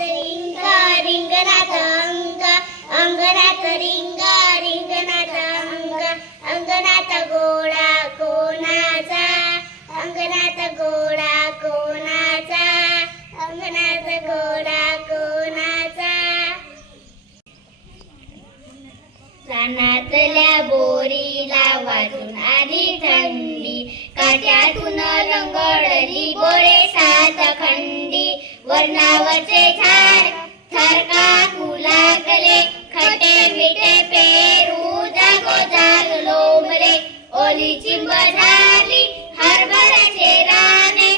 अंगणात रिंगणात अंगणात रिंगणात अंगणात गोळा कोणाचा? अंगणात गोळा कोणाचा? अंगणात गोळा कोणाचा? रानातल्या बोरीला वाजून आली थंडी. काट्यातून रंगळली बोरी. वर्णावरचे झाड थरका कुलागले खटे मिठे पेरू जागो जाग लोंबले ओली चिंब झाली हरभऱ्याचे राणे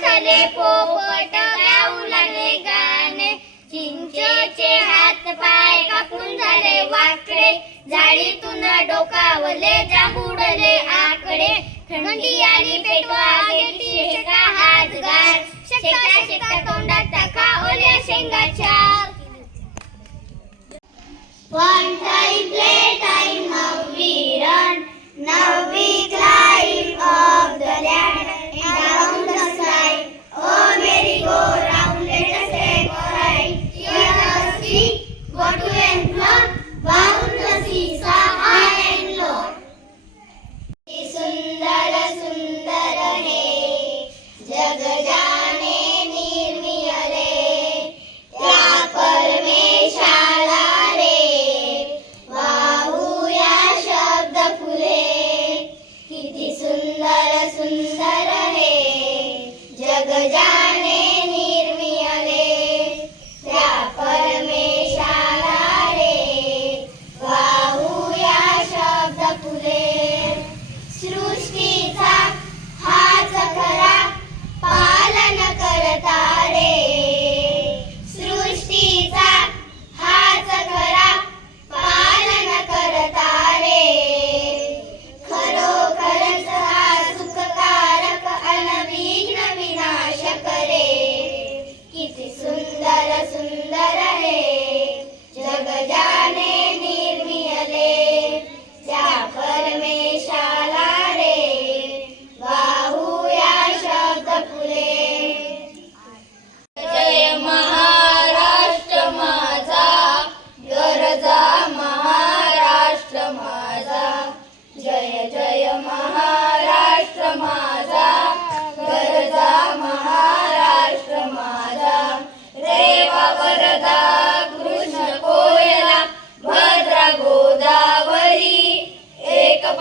झाले पोपट गाऊ लागले गाणे. चिंचेचे हात पाय कापून झाले वाकडे झाडीतून डोकावले जांभुडले आकडे. थंडी आली पेटवा घेतली शेका हात गार शेका शेका तोंडात टाका ओल्या शेंगाच्या.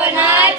Good night.